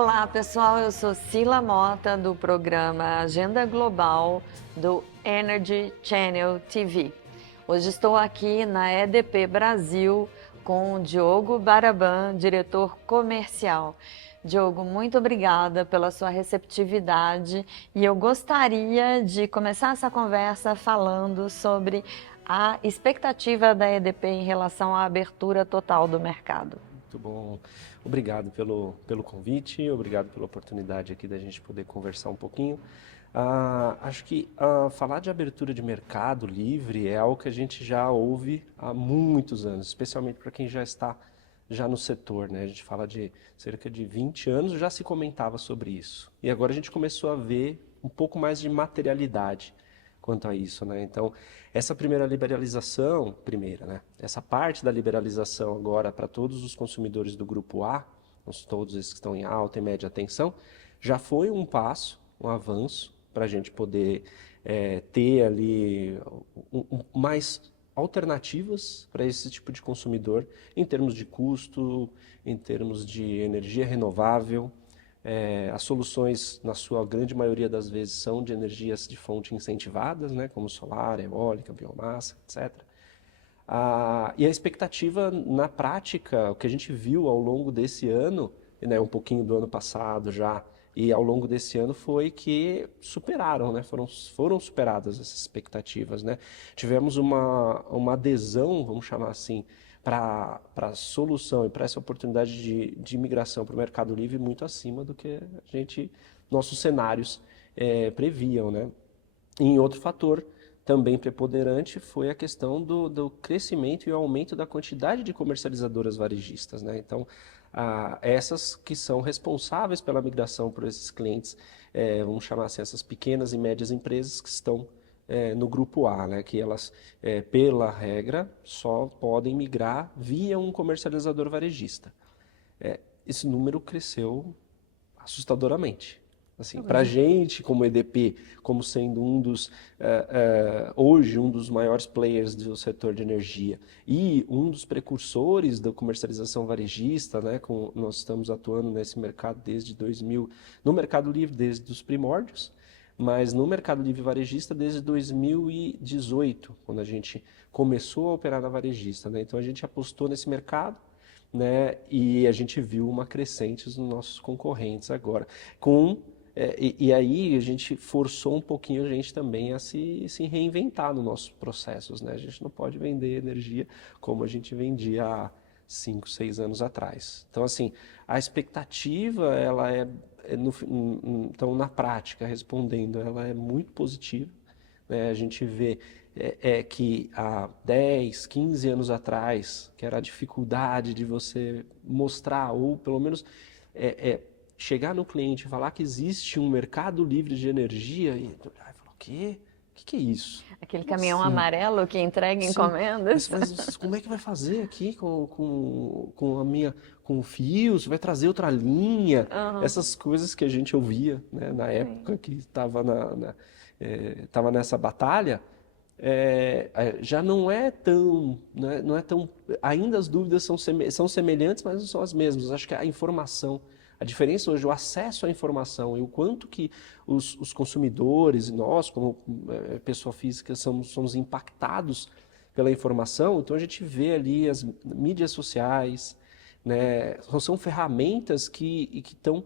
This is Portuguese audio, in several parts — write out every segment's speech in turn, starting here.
Olá, pessoal. Eu sou Cila Mota, do programa Agenda Global do Energy Channel TV. Hoje estou aqui na EDP Brasil com o Diogo Baraban, diretor comercial. Diogo, muito obrigada pela sua receptividade e eu gostaria de começar essa conversa falando sobre a expectativa da EDP em relação à abertura total do mercado. Muito bom. Obrigado pelo convite, obrigado pela oportunidade aqui da gente poder conversar um pouquinho. Acho que falar de abertura de mercado livre é algo que a gente já ouve há muitos anos, especialmente para quem já está no setor, né? A gente fala de cerca de 20 anos, já se comentava sobre isso. E agora a gente começou a ver um pouco mais de materialidade quanto a isso, né? Então, essa primeira liberalização, né? Essa parte da liberalização agora para todos os consumidores do grupo A, todos esses que estão em alta e média tensão, já foi um passo, um avanço para a gente poder ter ali mais alternativas para esse tipo de consumidor em termos de custo, em termos de energia renovável. As soluções, na sua grande maioria das vezes, são de energias de fonte incentivadas, né, como solar, eólica, biomassa, etc. E a expectativa, na prática, o que a gente viu ao longo desse ano, né, um pouquinho do ano passado já, e ao longo desse ano foi que superaram, né, foram superadas essas expectativas, né. Tivemos uma adesão, vamos chamar assim, para a solução e para essa oportunidade de migração para o Mercado Livre muito acima do que nossos cenários previam, né? E outro fator também preponderante foi a questão do crescimento e o aumento da quantidade de comercializadoras varejistas, né? Então, essas que são responsáveis pela migração por esses clientes, vamos chamar assim, essas pequenas e médias empresas que estão no grupo A, né, que elas, pela regra, só podem migrar via um comercializador varejista. Esse número cresceu assustadoramente. Assim, para a gente, como EDP, como sendo hoje um dos maiores players do setor de energia e um dos precursores da comercialização varejista, né, nós estamos atuando nesse mercado desde 2000, no Mercado Livre desde os primórdios, mas no Mercado Livre varejista desde 2018, quando a gente começou a operar na varejista, né? Então a gente apostou nesse mercado, né? E a gente viu uma crescente nos nossos concorrentes agora. E aí a gente forçou um pouquinho a gente também a se reinventar nos nossos processos, né? A gente não pode vender energia como a gente vendia há 5, 6 anos atrás. Então, assim, a expectativa, ela então, na prática, respondendo, ela é muito positiva, né? A gente vê que há 10, 15 anos atrás, que era a dificuldade de você mostrar, ou pelo menos chegar no cliente e falar que existe um mercado livre de energia, e falar, o quê? O que é isso? Aquele Como caminhão assim? amarelo que entrega Sim, encomendas. mas como é que vai fazer aqui com o fio? Você vai trazer outra linha? Aham, Essas coisas que a gente ouvia, né, na sim. época que estava tava nessa batalha, já não é tão, né, não é tão. Ainda as dúvidas são semelhantes, mas não são as mesmas. Acho que a informação, a diferença hoje, o acesso à informação e o quanto que os consumidores e nós, como pessoa física, somos impactados pela informação. Então a gente vê ali as mídias sociais, né, são ferramentas que estão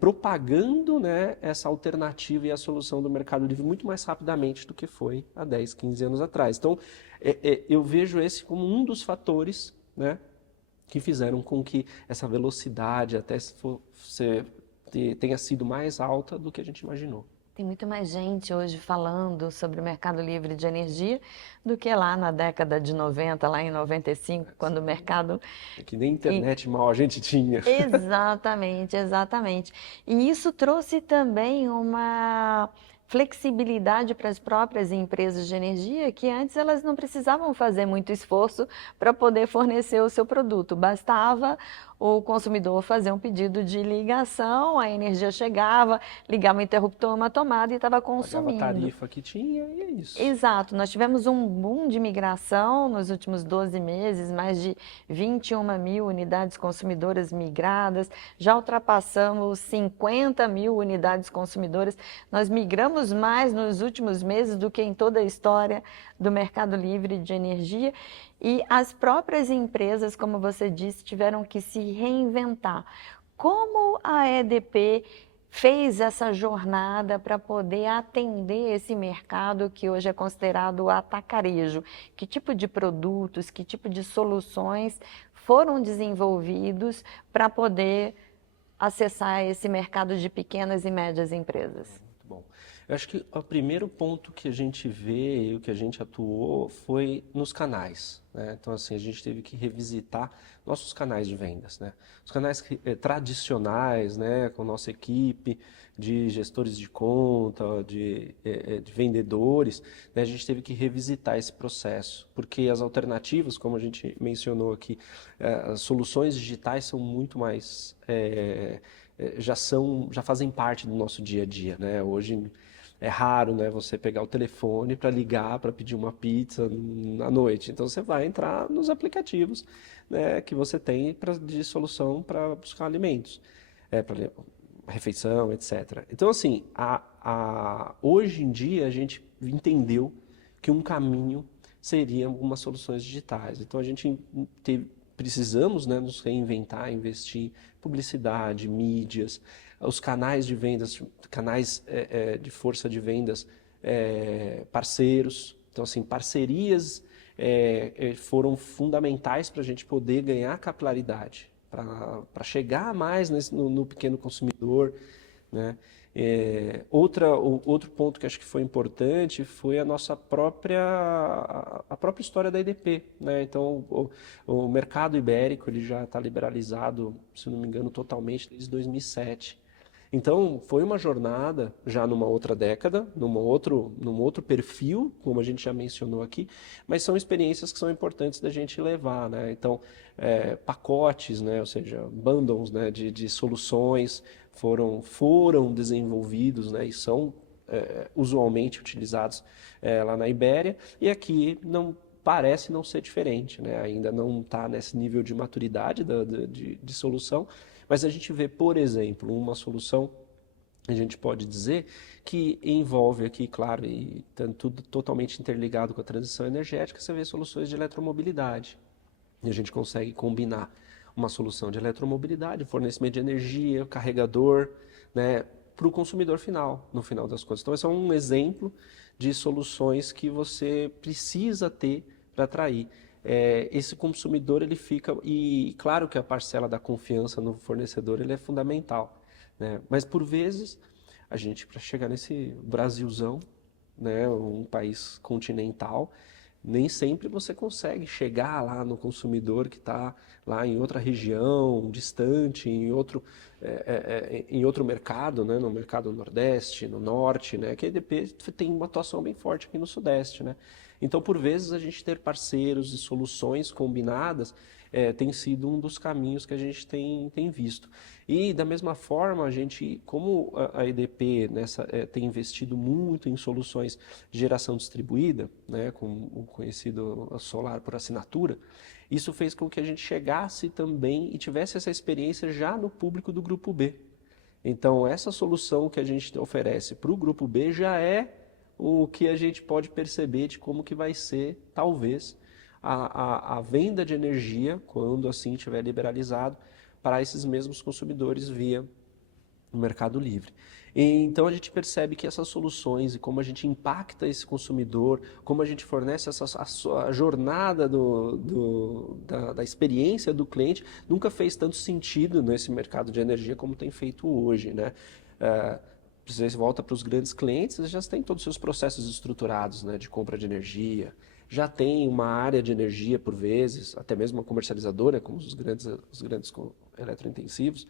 propagando, né, essa alternativa e a solução do Mercado Livre muito mais rapidamente do que foi há 10, 15 anos atrás. Então, eu vejo esse como um dos fatores, né, que fizeram com que essa velocidade tenha sido mais alta do que a gente imaginou. Tem muito mais gente hoje falando sobre o mercado livre de energia do que lá na década de 90, lá em 95, quando o mercado... Que nem E- internet mal a gente tinha. Exatamente, exatamente. E isso trouxe também flexibilidade para as próprias empresas de energia, que antes elas não precisavam fazer muito esforço para poder fornecer o seu produto. Bastava o consumidor fazer um pedido de ligação, a energia chegava, ligava o interruptor, uma tomada e estava Pagava a consumindo. tarifa que tinha e é isso. Exato, nós tivemos um boom de migração nos últimos 12 meses, mais de 21 mil unidades consumidoras migradas, já ultrapassamos 50 mil unidades consumidoras. Nós migramos mais nos últimos meses do que em toda a história do Mercado Livre de energia, e as próprias empresas, como você disse, tiveram que se reinventar. Como a EDP fez essa jornada para poder atender esse mercado que hoje é considerado atacarejo? Que tipo de produtos, que tipo de soluções foram desenvolvidos para poder acessar esse mercado de pequenas e médias empresas? Muito bom. Eu acho que o primeiro ponto que a gente vê e o que a gente atuou foi nos canais, né? Então, assim, a gente teve que revisitar nossos canais de vendas, né? Os canais tradicionais, né, com nossa equipe de gestores de conta, de vendedores, né, a gente teve que revisitar esse processo, porque as alternativas, como a gente mencionou aqui, as soluções digitais são muito mais já fazem parte do nosso dia a dia, né? Hoje é raro, né, você pegar o telefone para ligar para pedir uma pizza à noite. Então você vai entrar nos aplicativos, né, que você tem de solução para buscar alimentos, para refeição, etc. Então assim, hoje em dia a gente entendeu que um caminho seria algumas soluções digitais. Então a gente precisamos, né, nos reinventar, investir em publicidade, mídias, os canais de vendas, canais de força de vendas, parceiros. Então, assim, parcerias foram fundamentais para a gente poder ganhar capilaridade, para chegar mais no pequeno consumidor, né? Outro ponto que acho que foi importante foi a nossa a própria história da EDP, né? Então, o mercado ibérico ele já está liberalizado, se não me engano, totalmente desde 2007. Então, foi uma jornada já numa outra década, num outro perfil, como a gente já mencionou aqui, mas são experiências que são importantes da gente levar, né? Então, pacotes, né? Ou seja, bundles, né? de soluções foram desenvolvidos, né? E são usualmente utilizados lá na Ibéria, e aqui não parece não ser diferente, né? Ainda não está nesse nível de maturidade de solução, mas a gente vê, por exemplo, uma solução, a gente pode dizer, que envolve aqui, claro, e tudo totalmente interligado com a transição energética, você vê soluções de eletromobilidade. E a gente consegue combinar uma solução de eletromobilidade, fornecimento de energia, carregador, né, para o consumidor final, no final das contas. Então, esse é um exemplo de soluções que você precisa ter para atrair. Esse consumidor, ele fica... E claro que a parcela da confiança no fornecedor ele é fundamental, né? Mas, por vezes, a gente, para chegar nesse Brasilzão, né, um país continental, nem sempre você consegue chegar lá no consumidor que está lá em outra região, distante, em outro mercado, né, no mercado Nordeste, no Norte, né, que a EDP tem uma atuação bem forte aqui no Sudeste, né. Então, por vezes, a gente ter parceiros e soluções combinadas tem sido um dos caminhos que a gente tem visto. E, da mesma forma, a gente, como a EDP tem investido muito em soluções de geração distribuída, né, com o conhecido solar por assinatura, isso fez com que a gente chegasse também e tivesse essa experiência já no público do Grupo B. Então, essa solução que a gente oferece para o Grupo B já é o que a gente pode perceber de como que vai ser, talvez, a venda de energia, quando assim estiver liberalizado, para esses mesmos consumidores via o Mercado Livre. Então a gente percebe que essas soluções e como a gente impacta esse consumidor, como a gente fornece a jornada da experiência do cliente, nunca fez tanto sentido nesse mercado de energia como tem feito hoje, né? Você volta para os grandes clientes, eles já têm todos os seus processos estruturados, né, de compra de energia, já tem uma área de energia por vezes, até mesmo uma comercializadora, como os grandes eletrointensivos,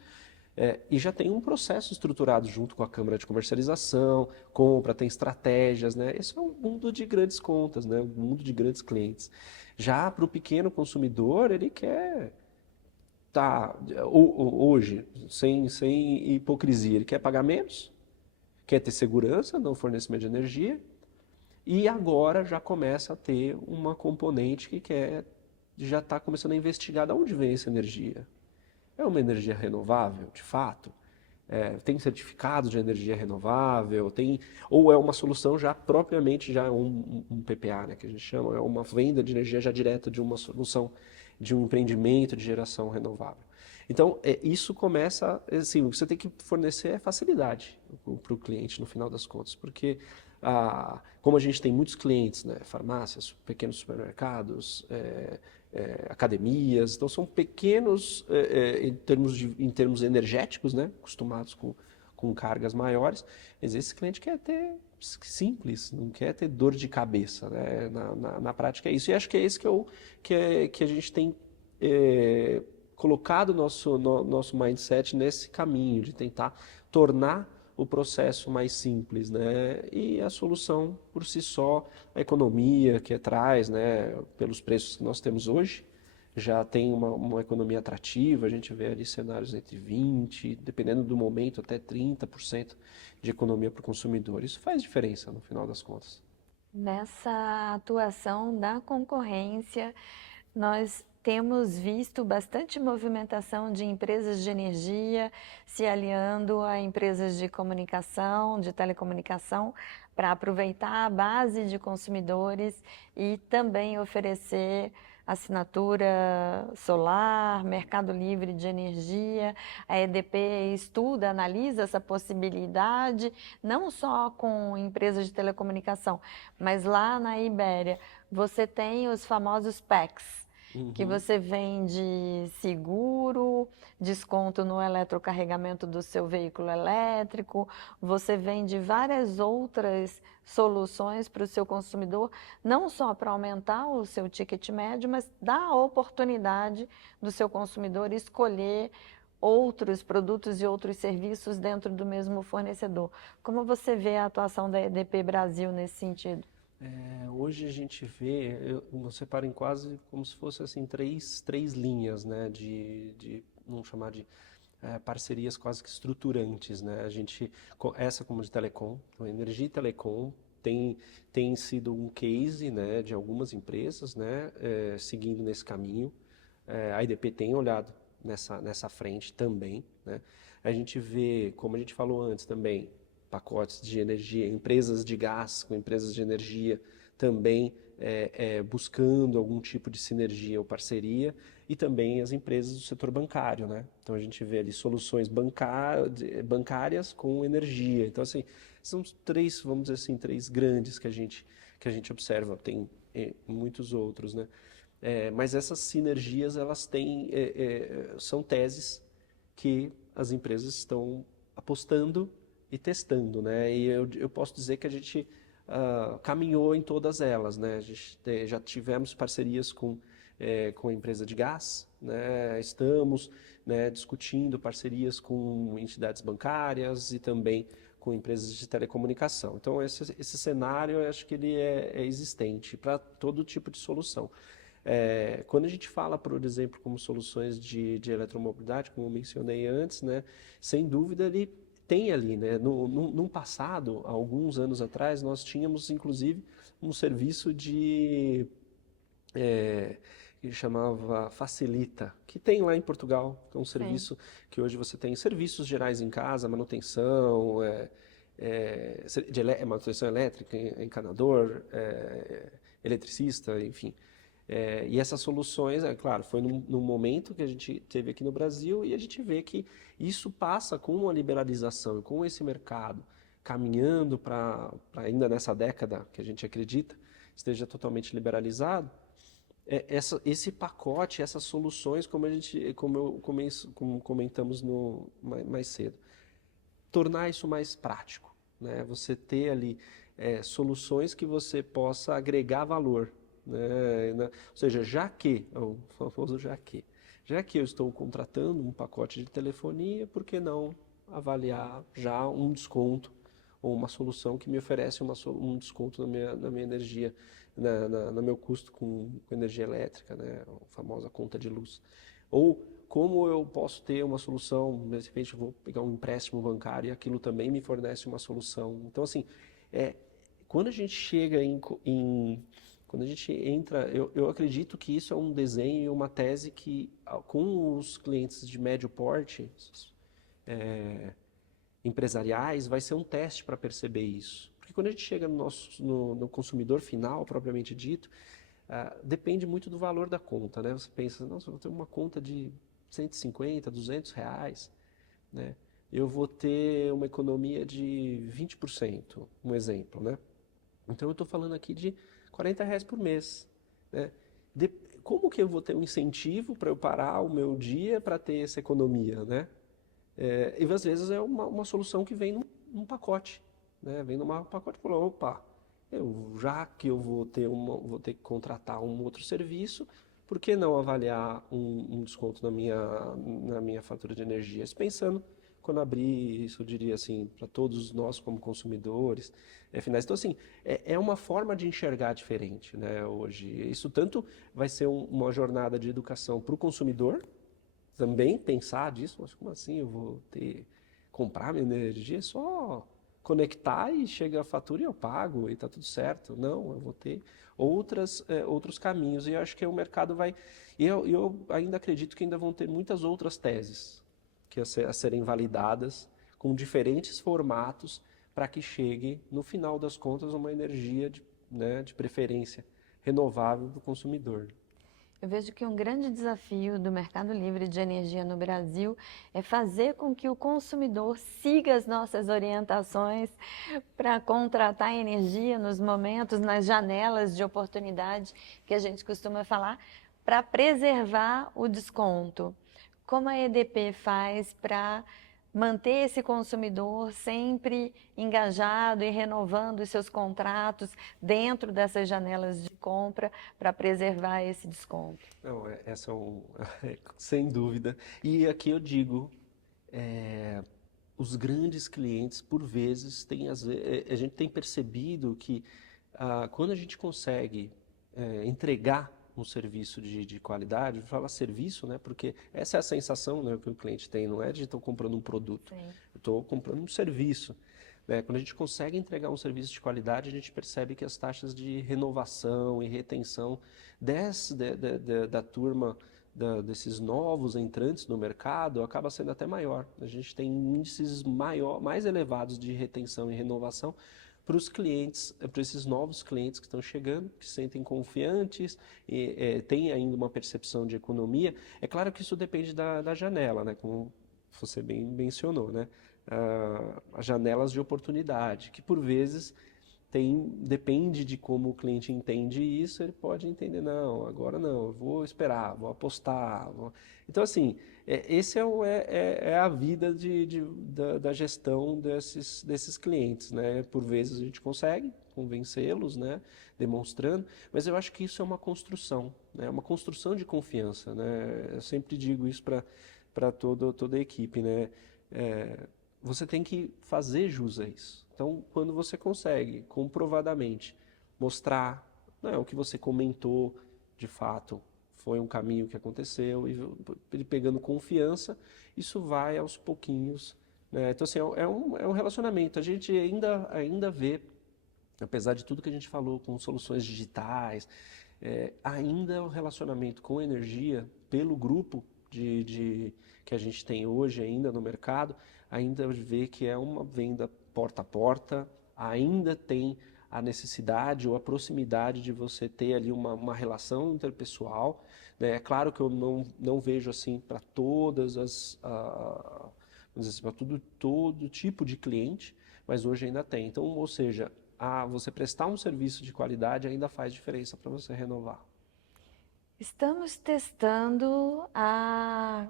E já tem um processo estruturado junto com a Câmara de Comercialização, compra, tem estratégias, né? Esse é um mundo de grandes contas, né? Um mundo de grandes clientes. Já para o pequeno consumidor, ele quer tá hoje, sem hipocrisia, ele quer pagar menos, quer ter segurança no fornecimento de energia e agora já começa a ter uma componente que já está começando a investigar de onde vem essa energia. É uma energia renovável, de fato? Tem certificado de energia renovável? Ou é uma solução já propriamente já um PPA, né, que a gente chama, é uma venda de energia já direta de uma solução, de um empreendimento de geração renovável. Então, isso começa, assim, o que você tem que fornecer é facilidade para o cliente no final das contas, porque como a gente tem muitos clientes, né, farmácias, pequenos supermercados, academias, então são pequenos em termos energéticos, né, acostumados com cargas maiores, mas esse cliente quer ter simples, não quer ter dor de cabeça, né? Na prática é isso. E acho que é isso que a gente tem colocado nosso mindset nesse caminho de tentar tornar o processo mais simples, né? E a solução por si só, a economia que traz, né? Pelos preços que nós temos hoje, já tem uma economia atrativa, a gente vê ali cenários entre 20%, dependendo do momento, até 30% de economia para o consumidor. Isso faz diferença no final das contas. Nessa atuação da concorrência, nós temos visto bastante movimentação de empresas de energia se aliando a empresas de comunicação, de telecomunicação, para aproveitar a base de consumidores e também oferecer assinatura solar, mercado livre de energia. A EDP estuda, analisa essa possibilidade, não só com empresas de telecomunicação, mas lá na Ibéria você tem os famosos PECs, que Uhum. você vende seguro, desconto no eletrocarregamento do seu veículo elétrico, você vende várias outras soluções para o seu consumidor, não só para aumentar o seu ticket médio, mas dar a oportunidade do seu consumidor escolher outros produtos e outros serviços dentro do mesmo fornecedor. Como você vê a atuação da EDP Brasil nesse sentido? Hoje a gente vê, eu separo em quase como se fosse assim três linhas, né, vamos chamar de parcerias quase que estruturantes, né? Essa como de telecom, então energia e telecom tem sido um case, né, de algumas empresas, né, seguindo nesse caminho. A IDP tem olhado nessa frente também, né? A gente vê, como a gente falou antes também, pacotes de energia, empresas de gás com empresas de energia também buscando algum tipo de sinergia ou parceria, e também as empresas do setor bancário, né? Então a gente vê ali soluções bancárias com energia. Então assim, são três, vamos dizer assim, três grandes que a gente observa. Tem muitos outros, né? Mas essas sinergias, elas são teses que as empresas estão apostando e testando, né? E eu posso dizer que a gente caminhou em todas elas, né? A gente já tivemos parcerias com a empresa de gás, né? Estamos, né, discutindo parcerias com entidades bancárias e também com empresas de telecomunicação. Então, esse cenário, eu acho que ele é existente para todo tipo de solução. Quando a gente fala, por exemplo, como soluções de eletromobilidade, como eu mencionei antes, né, sem dúvida ele tem ali, né, no passado, há alguns anos atrás, nós tínhamos inclusive um serviço que chamava Facilita, que tem lá em Portugal, que é um Sim. serviço que hoje você tem serviços gerais em casa, manutenção, manutenção elétrica, encanador, eletricista, enfim. E essas soluções, é claro, foi num momento que a gente teve aqui no Brasil e a gente vê que isso passa com a liberalização, com esse mercado caminhando para ainda nessa década que a gente acredita esteja totalmente liberalizado. Esse pacote, essas soluções, como comentamos mais cedo, tornar isso mais prático, né? Você ter ali soluções que você possa agregar valor, né? Ou seja, é o famoso Já que eu estou contratando um pacote de telefonia, por que não avaliar já um desconto ou uma solução que me oferece um desconto na minha energia, no meu custo com energia elétrica, né? A famosa conta de luz. Ou como eu posso ter uma solução, de repente eu vou pegar um empréstimo bancário e aquilo também me fornece uma solução. Então, assim, é, quando a gente chega quando a gente entra, eu acredito que isso é um desenho e uma tese que, com os clientes de médio porte, empresariais, vai ser um teste para perceber isso. Porque quando a gente chega no consumidor final, propriamente dito, depende muito do valor da conta, né? Você pensa, nossa, eu vou ter uma conta de 150, R$ 200, né? Eu vou ter uma economia de 20%, um exemplo, né? Então eu estou falando aqui de R$ 40 por mês, né? De, como que eu vou ter um incentivo para eu parar o meu dia para ter essa economia, né? E às vezes é uma solução que vem num pacote, né? Vem num pacote e falou, opa, já que eu vou ter que contratar um outro serviço, por que não avaliar um desconto na minha fatura de energia? Isso pensando, quando abrir isso, eu diria assim, para todos nós como consumidores, finais. Então, assim, é uma forma de enxergar diferente, né, hoje. Isso tanto vai ser uma jornada de educação para o consumidor, também pensar disso, mas como assim eu vou comprar minha energia? É só conectar e chega a fatura e eu pago e está tudo certo. Não, eu vou ter outros caminhos e eu acho que o mercado vai... Eu ainda acredito que ainda vão ter muitas outras teses a serem validadas com diferentes formatos para que chegue, no final das contas, uma energia né, de preferência renovável para o consumidor. Eu vejo que um grande desafio do mercado livre de energia no Brasil é fazer com que o consumidor siga as nossas orientações para contratar energia nos momentos, nas janelas de oportunidade que a gente costuma falar, para preservar o desconto. Como a EDP faz para manter esse consumidor sempre engajado e renovando os seus contratos dentro dessas janelas de compra para preservar esse desconto? Não, essa sem dúvida. E aqui eu digo, os grandes clientes, por vezes, a gente tem percebido que quando a gente consegue entregar um serviço de qualidade, fala serviço, né? Porque essa é a sensação, né, que o cliente tem, não é de estou comprando um produto, Sim. eu estou comprando um serviço. Né? Quando a gente consegue entregar um serviço de qualidade, a gente percebe que as taxas de renovação e retenção da turma, desses novos entrantes no mercado, acaba sendo até maior. A gente tem índices mais elevados de retenção e renovação para os clientes, para esses novos clientes que estão chegando, que se sentem confiantes e têm ainda uma percepção de economia. É claro que isso depende da janela, né? Como você bem mencionou, né? As janelas de oportunidade, que por vezes depende de como o cliente entende isso, ele pode entender, não, agora não, eu vou esperar, vou apostar. Então, assim, esse é a vida da gestão desses clientes, né? Por vezes a gente consegue convencê-los, né? Demonstrando, mas eu acho que isso é uma construção, né? Uma construção de confiança, né? Eu sempre digo isso para toda a equipe, né? Você tem que fazer jus a isso. Então, quando você consegue comprovadamente mostrar, não, o que você comentou, de fato, foi um caminho que aconteceu, e ele pegando confiança, isso vai aos pouquinhos, né? Então, assim, é um relacionamento. A gente ainda vê, apesar de tudo que a gente falou com soluções digitais, ainda o relacionamento com energia pelo grupo que a gente tem hoje ainda no mercado, ainda vê que é uma venda porta a porta, ainda tem a necessidade ou a proximidade de você ter ali uma relação interpessoal, né? É claro que eu não vejo assim para todas vamos dizer assim, para todo tipo de cliente, mas hoje ainda tem. Então, ou seja, você prestar um serviço de qualidade ainda faz diferença para você renovar. Estamos testando a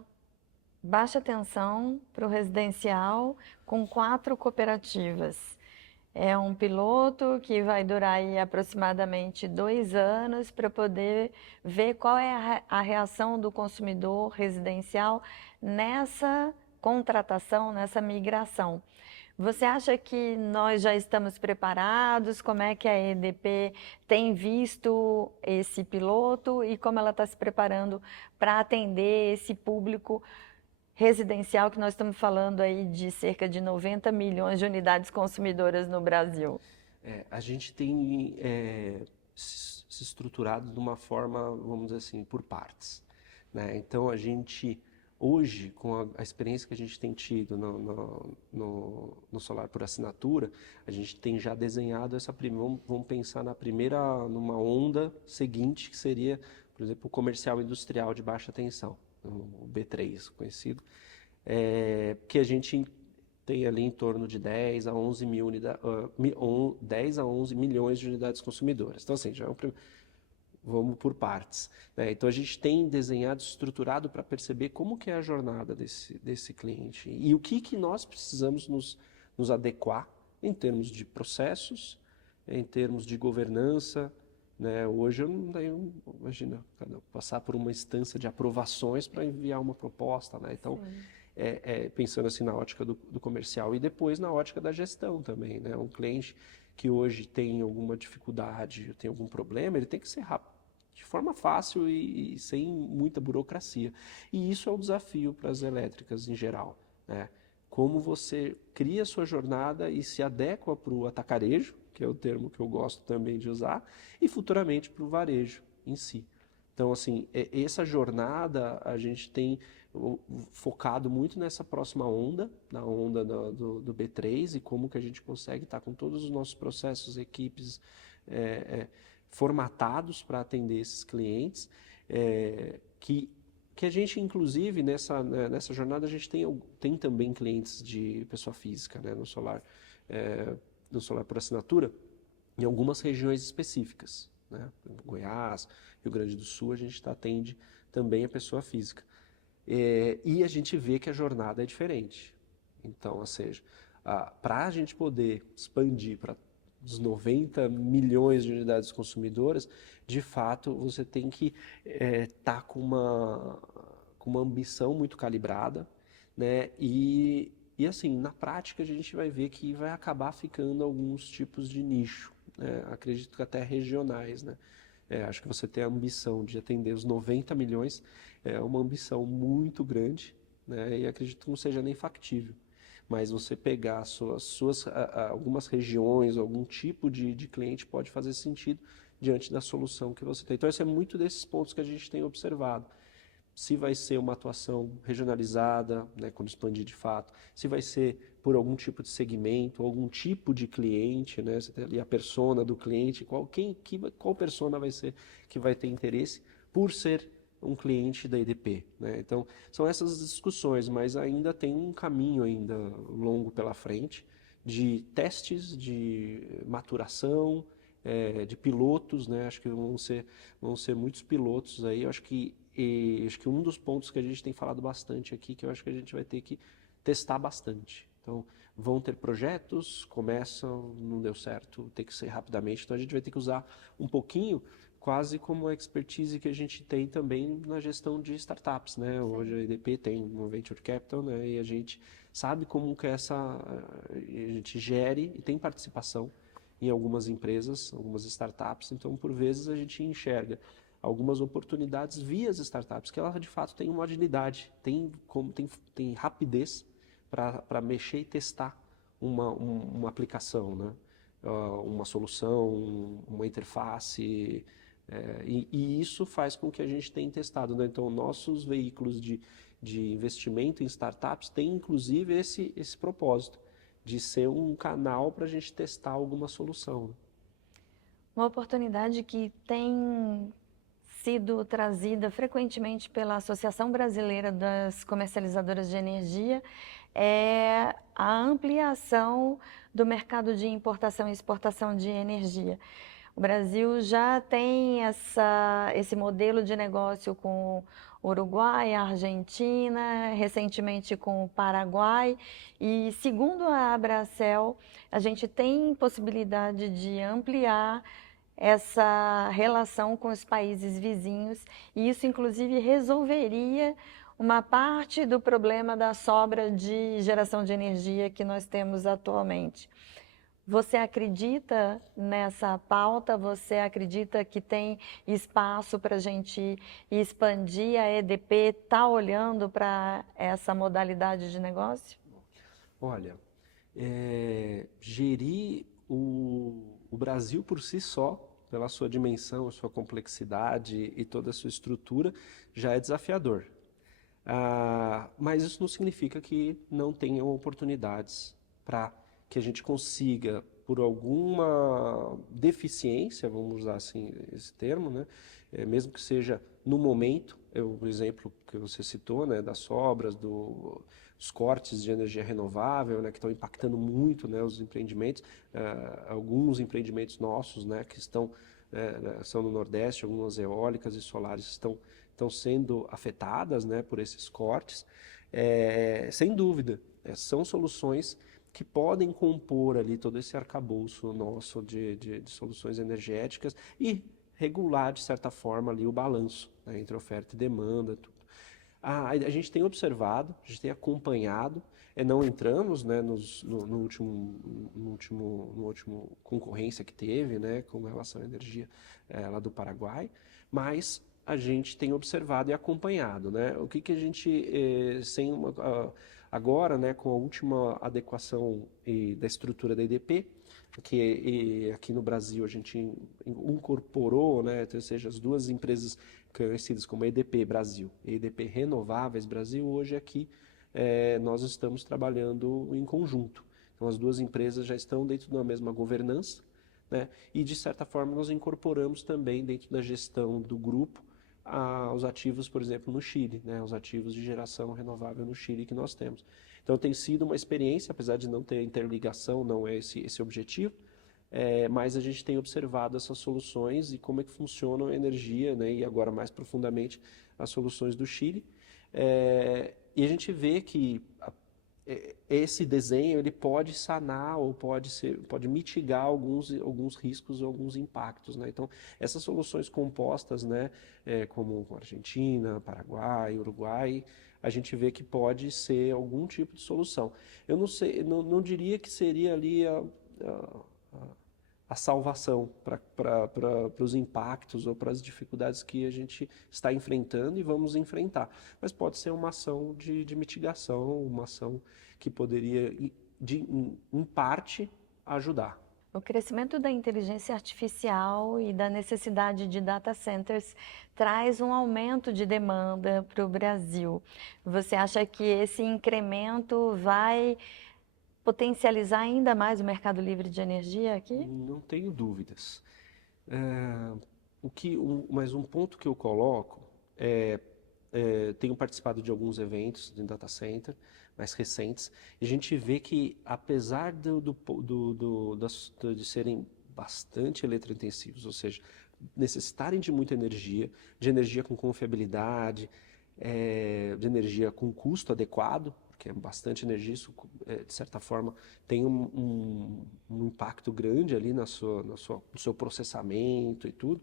baixa tensão para o residencial com 4 cooperativas. É um piloto que vai durar aí aproximadamente 2 anos para poder ver qual é a reação do consumidor residencial nessa contratação, nessa migração. Você acha que nós já estamos preparados? Como é que a EDP tem visto esse piloto e como ela está se preparando para atender esse público residencial que nós estamos falando aí de cerca de 90 milhões de unidades consumidoras no Brasil? A gente tem se estruturado de uma forma, vamos dizer assim, por partes, né? Então a gente hoje, com a experiência que a gente tem tido no solar por assinatura, a gente tem já desenhado essa primeira, vamos pensar numa onda seguinte, que seria, por exemplo, o comercial industrial de baixa tensão, o B3 conhecido, que a gente tem ali em torno de 10 a 11 mil 10 a 11 milhões de unidades consumidoras. Então, assim, já vamos por partes, né? Então, a gente tem desenhado, estruturado para perceber como que é a jornada desse cliente e o que nós precisamos nos adequar em termos de processos, em termos de governança, né? Hoje, imagina, passar por uma instância de aprovações para enviar uma proposta, né? Então, pensando assim na ótica do comercial e depois na ótica da gestão também, né? Um cliente que hoje tem alguma dificuldade, tem algum problema, ele tem que ser rápido, de forma fácil e sem muita burocracia. E isso é um desafio para as elétricas em geral, né? Como você cria a sua jornada e se adequa para o atacarejo, que é o termo que eu gosto também de usar, e futuramente para o varejo em si. Então, assim, essa jornada a gente tem focado muito nessa próxima onda, na onda do B3 e como que a gente consegue estar com todos os nossos processos, equipes formatados para atender esses clientes, que a gente, inclusive, nessa jornada, a gente tem também clientes de pessoa física, né, no solar por assinatura, em algumas regiões específicas, né? Goiás, Rio Grande do Sul, a gente atende também a pessoa física. E a gente vê que a jornada é diferente. Então, ou seja, para a gente poder expandir para os 90 milhões de unidades consumidoras, de fato, você tem que estar com uma ambição muito calibrada, né? E assim, na prática, a gente vai ver que vai acabar ficando alguns tipos de nicho, né? Acredito que até regionais, né? Acho que você tem a ambição de atender os 90 milhões, é uma ambição muito grande, né? E acredito que não seja nem factível. Mas você pegar algumas regiões, algum tipo de cliente pode fazer sentido diante da solução que você tem. Então, esse é muito desses pontos que a gente tem observado. Se vai ser uma atuação regionalizada, né, quando expandir de fato, se vai ser por algum tipo de segmento, algum tipo de cliente, né, você tem ali a persona do cliente, qual persona vai ser que vai ter interesse por ser um cliente da EDP, né? Então, são essas discussões, mas ainda tem um caminho ainda longo pela frente de testes, de maturação, de pilotos, né? Acho que vão ser muitos pilotos aí. Acho que um dos pontos que a gente tem falado bastante aqui, que eu acho que a gente vai ter que testar bastante. Então, vão ter projetos, começam, não deu certo, tem que ser rapidamente. Então, a gente vai ter que usar um pouquinho, quase como a expertise que a gente tem também na gestão de startups, né? Hoje a EDP tem um Venture Capital, né? E a gente sabe como que a gente gere e tem participação em algumas empresas, algumas startups. Então, por vezes, a gente enxerga algumas oportunidades via as startups, que ela de fato tem uma agilidade, tem rapidez para mexer e testar uma aplicação, né? Uma solução, uma interface, e isso faz com que a gente tenha testado, né? Então, nossos veículos de investimento em startups têm inclusive esse propósito de ser um canal para a gente testar alguma solução, né? Uma oportunidade que tem sido trazida frequentemente pela Associação Brasileira das Comercializadoras de Energia é a ampliação do mercado de importação e exportação de energia. O Brasil já tem esse modelo de negócio com o Uruguai, a Argentina, recentemente com o Paraguai. E segundo a Abracel, a gente tem possibilidade de ampliar essa relação com os países vizinhos, e isso inclusive resolveria uma parte do problema da sobra de geração de energia que nós temos atualmente. Você acredita nessa pauta? Você acredita que tem espaço para a gente expandir? A EDP está olhando para essa modalidade de negócio? Olha, gerir o Brasil por si só, pela sua dimensão, sua complexidade e toda a sua estrutura, já é desafiador. Mas isso não significa que não tenham oportunidades para que a gente consiga, por alguma deficiência, vamos usar assim esse termo, né? Mesmo que seja no momento, o exemplo que você citou, né, das sobras, dos cortes de energia renovável, né, que estão impactando muito, né, os empreendimentos, alguns empreendimentos nossos, né, que são no Nordeste, algumas eólicas e solares estão sendo afetadas, né, por esses cortes. Sem dúvida, são soluções que podem compor ali todo esse arcabouço nosso de soluções energéticas e regular, de certa forma, ali o balanço, né, entre oferta e demanda, tudo. A gente tem observado, a gente tem acompanhado, não entramos, né, no último concorrência que teve, né, com relação à energia lá do Paraguai, mas a gente tem observado e acompanhado, né? O que a gente, agora, né, com a última adequação da estrutura da EDP, que aqui no Brasil a gente incorporou, né, ou seja, as duas empresas conhecidas como EDP Brasil e EDP Renováveis Brasil, hoje aqui nós estamos trabalhando em conjunto. Então as duas empresas já estão dentro da mesma governança, né, e de certa forma nós incorporamos também dentro da gestão do grupo os ativos, por exemplo, no Chile, né, os ativos de geração renovável no Chile que nós temos. Então tem sido uma experiência, apesar de não ter interligação, não é esse objetivo, mas a gente tem observado essas soluções e como é que funcionam a energia, né, e agora mais profundamente as soluções do Chile. E a gente vê que esse desenho ele pode sanar ou pode mitigar alguns riscos ou alguns impactos, né? Então, essas soluções compostas, né, como Argentina, Paraguai, Uruguai, a gente vê que pode ser algum tipo de solução. Eu não sei, não diria que seria ali a salvação para os impactos ou para as dificuldades que a gente está enfrentando e vamos enfrentar. Mas pode ser uma ação de mitigação, uma ação que poderia, em parte, ajudar. O crescimento da inteligência artificial e da necessidade de data centers traz um aumento de demanda para o Brasil. Você acha que esse incremento vai potencializar ainda mais o mercado livre de energia aqui? Não tenho dúvidas. Mas um ponto que eu coloco tenho participado de alguns eventos de data center mais recentes, e a gente vê que apesar de serem bastante eletrointensivos, ou seja, necessitarem de muita energia, de energia com confiabilidade, de energia com custo adequado, porque é bastante energia, isso de certa forma tem um impacto grande ali no seu processamento e tudo.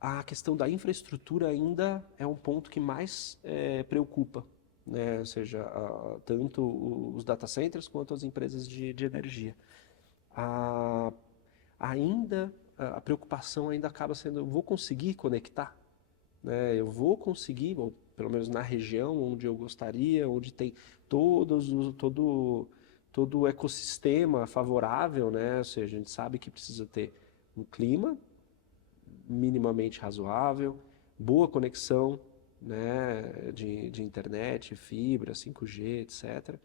A questão da infraestrutura ainda é um ponto que mais preocupa, né? Ou seja, tanto os data centers quanto as empresas de energia. A preocupação ainda acaba sendo, eu vou conseguir conectar? Né? Eu vou conseguir, ou pelo menos na região onde eu gostaria, onde tem todo o ecossistema favorável, né? Ou seja, a gente sabe que precisa ter um clima minimamente razoável, boa conexão, né, de internet, fibra, 5G, etc.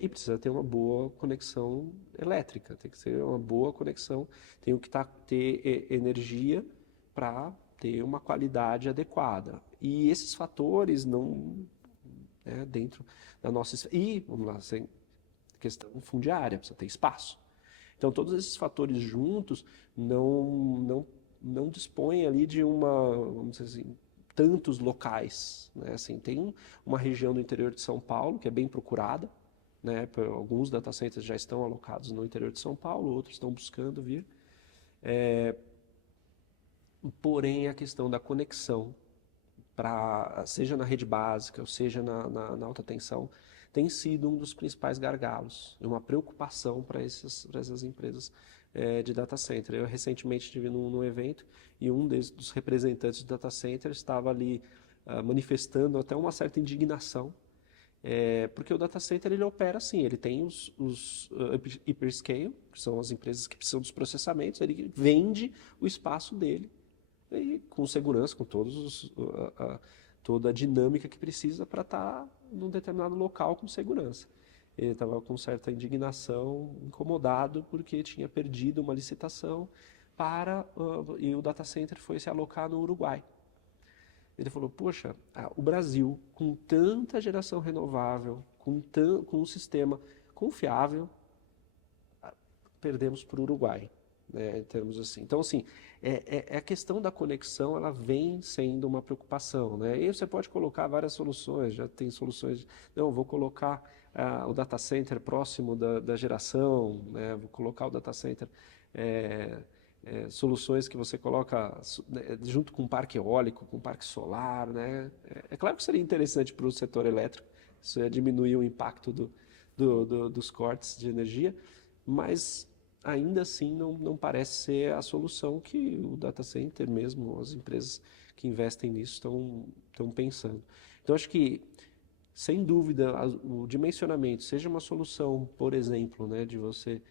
E precisa ter uma boa conexão elétrica, tem que ser uma boa conexão, tem que ter energia para ter uma qualidade adequada. E esses fatores não, né, dentro da nossa... E, vamos lá, questão fundiária, precisa ter espaço. Então, todos esses fatores juntos não dispõem ali de vamos dizer assim, tantos locais, né? Assim, tem uma região do interior de São Paulo que é bem procurada, né? Alguns data centers já estão alocados no interior de São Paulo, outros estão buscando vir. Porém, a questão da conexão, seja na rede básica, ou seja na alta tensão, tem sido um dos principais gargalos, uma preocupação para essas empresas de data center. Eu recentemente estive num evento e dos representantes do data center estava ali manifestando até uma certa indignação, porque o data center ele opera assim, ele tem os hyperscale, que são as empresas que precisam dos processamentos, ele vende o espaço dele e com segurança, com toda a dinâmica que precisa para estar num determinado local com segurança. Ele estava com certa indignação, incomodado, porque tinha perdido uma licitação e o data center foi se alocar no Uruguai. Ele falou, poxa, o Brasil, com tanta geração renovável, com um sistema confiável, perdemos para o Uruguai. Né, em termos assim. Então, assim, a questão da conexão, ela vem sendo uma preocupação, né? E você pode colocar várias soluções, já tem soluções, não, vou colocar o data center próximo da geração, né? Vou colocar o data center, soluções que você coloca junto com um parque eólico, com um parque solar, né? É claro que seria interessante para o setor elétrico, isso ia diminuir o impacto dos cortes de energia, mas ainda assim não parece ser a solução que o data center mesmo, as empresas que investem nisso estão pensando. Então, acho que, sem dúvida, o dimensionamento seja uma solução, por exemplo, né, de você,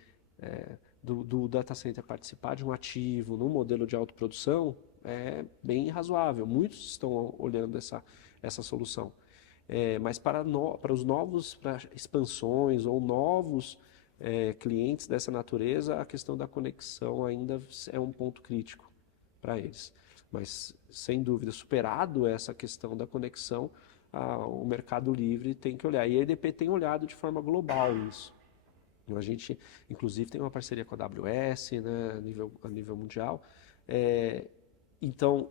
do data center participar de um ativo num modelo de autoprodução, é bem razoável. Muitos estão olhando essa solução. Mas para expansões ou novos clientes dessa natureza, a questão da conexão ainda é um ponto crítico para eles. Mas, sem dúvida, superado essa questão da conexão, o mercado livre tem que olhar. E a EDP tem olhado de forma global isso. A gente, inclusive, tem uma parceria com a AWS, né, a nível mundial. Então,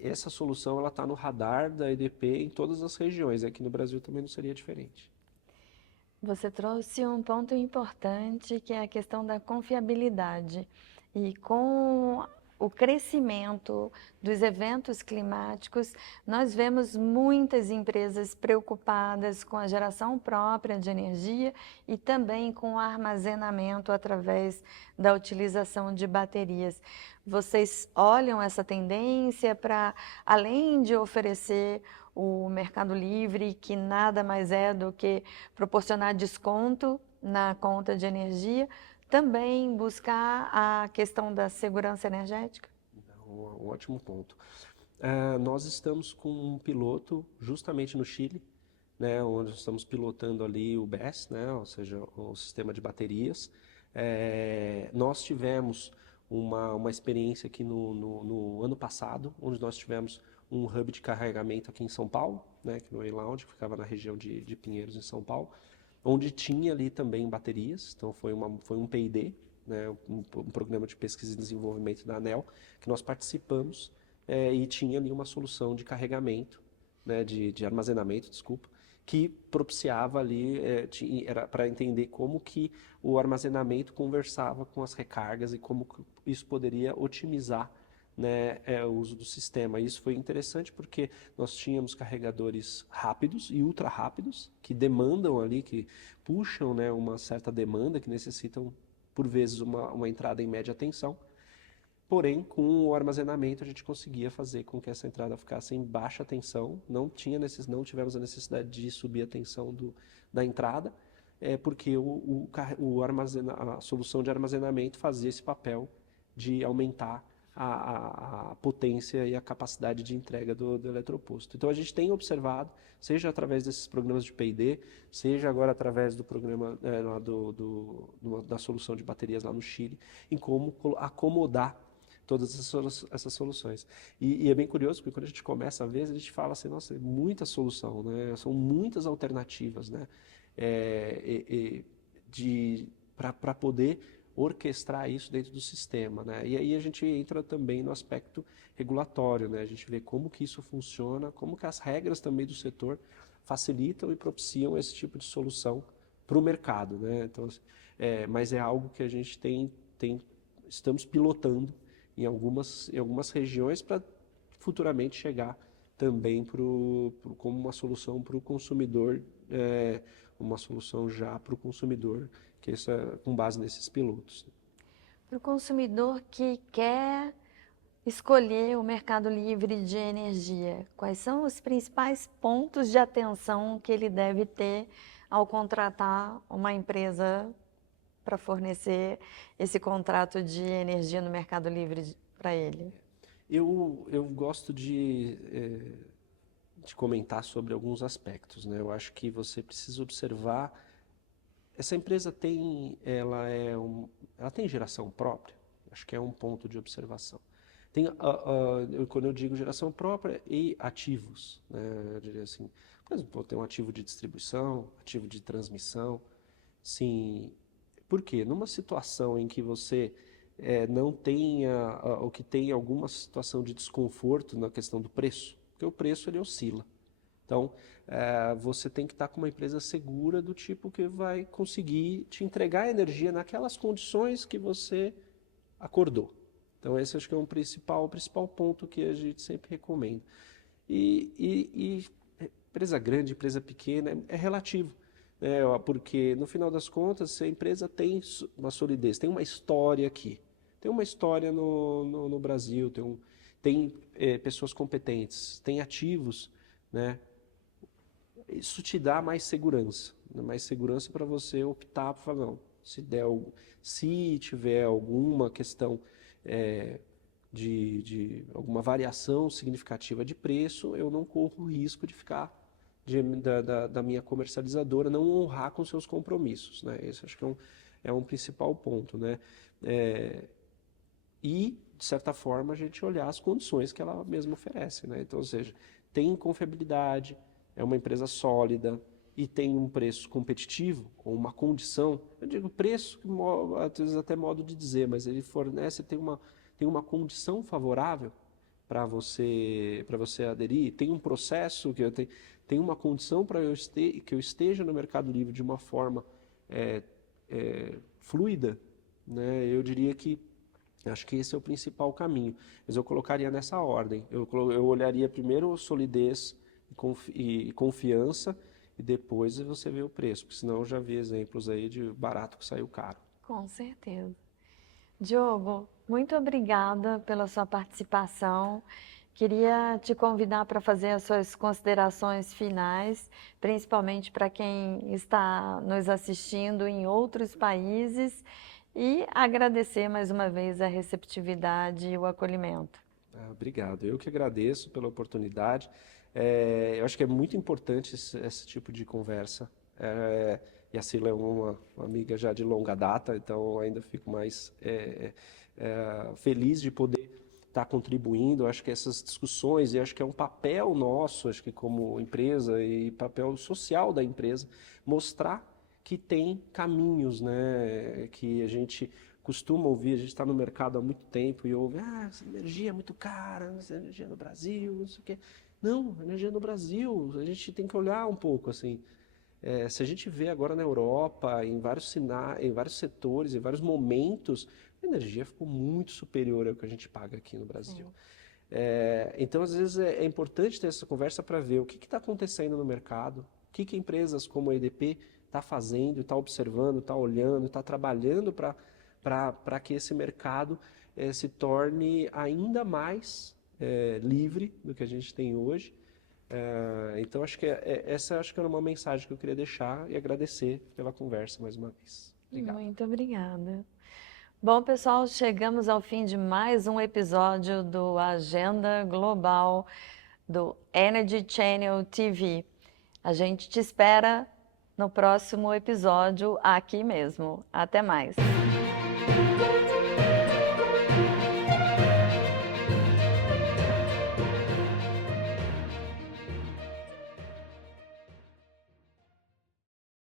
essa solução está no radar da EDP em todas as regiões. Aqui no Brasil também não seria diferente. Você trouxe um ponto importante, que é a questão da confiabilidade. E com o crescimento dos eventos climáticos, nós vemos muitas empresas preocupadas com a geração própria de energia e também com o armazenamento através da utilização de baterias. Vocês olham essa tendência para, além de oferecer o Mercado Livre, que nada mais é do que proporcionar desconto na conta de energia, também buscar a questão da segurança energética? Um ótimo ponto. Nós estamos com um piloto justamente no Chile, né, onde estamos pilotando ali o BESS, né, ou seja, o sistema de baterias. Nós tivemos uma experiência aqui no ano passado, onde nós tivemos um hub de carregamento aqui em São Paulo, né, que no A-Lounge, que ficava na região de Pinheiros, em São Paulo, onde tinha ali também baterias. Então foi um P&D, né, um programa de pesquisa e desenvolvimento da ANEEL, que nós participamos, e tinha ali uma solução de carregamento, né, de armazenamento, desculpa, que propiciava ali, era para entender como que o armazenamento conversava com as recargas e como isso poderia otimizar, né, o uso do sistema. Isso foi interessante porque nós tínhamos carregadores rápidos e ultra rápidos, que demandam ali, que puxam, né, uma certa demanda, que necessitam, por vezes, uma entrada em média tensão. Porém, com o armazenamento, a gente conseguia fazer com que essa entrada ficasse em baixa tensão. Não tivemos a necessidade de subir a tensão da entrada, porque a solução de armazenamento fazia esse papel de aumentar a potência e a capacidade de entrega do eletroposto. Então, a gente tem observado, seja através desses programas de P&D, seja agora através do programa da solução de baterias lá no Chile, em como acomodar todas essas soluções. E é bem curioso, porque quando a gente começa a ver, a gente fala assim, nossa, é muita solução, né? São muitas alternativas, né? Para poder orquestrar isso dentro do sistema, né? E aí a gente entra também no aspecto regulatório, né? A gente vê como que isso funciona, como que as regras também do setor facilitam e propiciam esse tipo de solução para o mercado, né? Então, mas é algo que a gente estamos pilotando em algumas regiões para futuramente chegar também como uma solução para o consumidor, uma solução já para o consumidor, que isso é com base nesses pilotos. Para o consumidor que quer escolher o mercado livre de energia, quais são os principais pontos de atenção que ele deve ter ao contratar uma empresa para fornecer esse contrato de energia no mercado livre para ele? Eu gosto de comentar sobre alguns aspectos, né? Eu acho que você precisa observar. Essa empresa ela tem geração própria? Acho que é um ponto de observação. Quando eu digo geração própria e ativos, né? Eu diria assim, por exemplo, tem um ativo de distribuição, ativo de transmissão, sim. Por quê? Numa situação em que você não tenha, ou que tem alguma situação de desconforto na questão do preço, porque o preço ele oscila. Então, você tem que estar com uma empresa segura do tipo que vai conseguir te entregar energia naquelas condições que você acordou. Então, esse acho que é o principal ponto que a gente sempre recomenda. E empresa grande, empresa pequena, é relativo. Né? Porque, no final das contas, se a empresa tem uma solidez, tem uma história aqui, tem uma história no Brasil, tem pessoas competentes, tem ativos, né? Isso te dá mais segurança, né? Mais segurança para você optar para falar, não, se tiver alguma questão de alguma variação significativa de preço, eu não corro o risco de ficar da minha comercializadora não honrar com seus compromissos, né? Esse acho que é um principal ponto, né? E, de certa forma, a gente olhar as condições que ela mesma oferece, né? Então, ou seja, tem confiabilidade, é uma empresa sólida e tem um preço competitivo, ou uma condição, eu digo preço, às vezes até modo de dizer, mas ele fornece, tem uma condição favorável para você aderir, tem um processo tem uma condição para que eu esteja no Mercado Livre de uma forma fluida, né? Eu diria que acho que esse é o principal caminho, mas eu colocaria nessa ordem. Eu olharia primeiro solidez e confiança e depois você vê o preço, porque senão eu já vi exemplos aí de barato que saiu caro. Com certeza. Diogo, muito obrigada pela sua participação. Queria te convidar para fazer as suas considerações finais, principalmente para quem está nos assistindo em outros países, e agradecer mais uma vez a receptividade e o acolhimento. Obrigado. Eu que agradeço pela oportunidade. Eu acho que é muito importante esse tipo de conversa. E a Cila é uma amiga já de longa data, então ainda fico mais feliz de poder estar contribuindo. Eu acho que essas discussões, e acho que é um papel nosso, acho que como empresa e papel social da empresa, mostrar que tem caminhos, né, que a gente costuma ouvir, a gente está no mercado há muito tempo e ouve, essa energia é muito cara, essa energia no Brasil, não sei o quê. Não, energia no Brasil, a gente tem que olhar um pouco assim. Se a gente vê agora na Europa, em vários setores, em vários momentos, a energia ficou muito superior ao que a gente paga aqui no Brasil. Então, às vezes, é importante ter essa conversa para ver o que está acontecendo no mercado, o que empresas como a EDP está fazendo, está observando, está olhando, está trabalhando para que esse mercado se torne ainda mais livre do que a gente tem hoje. Então, acho que essa acho que era uma mensagem que eu queria deixar e agradecer pela conversa mais uma vez. Obrigado. Muito obrigada. Bom, pessoal, chegamos ao fim de mais um episódio do Agenda Global do Energy Channel TV. A gente te espera no próximo episódio aqui mesmo. Até mais!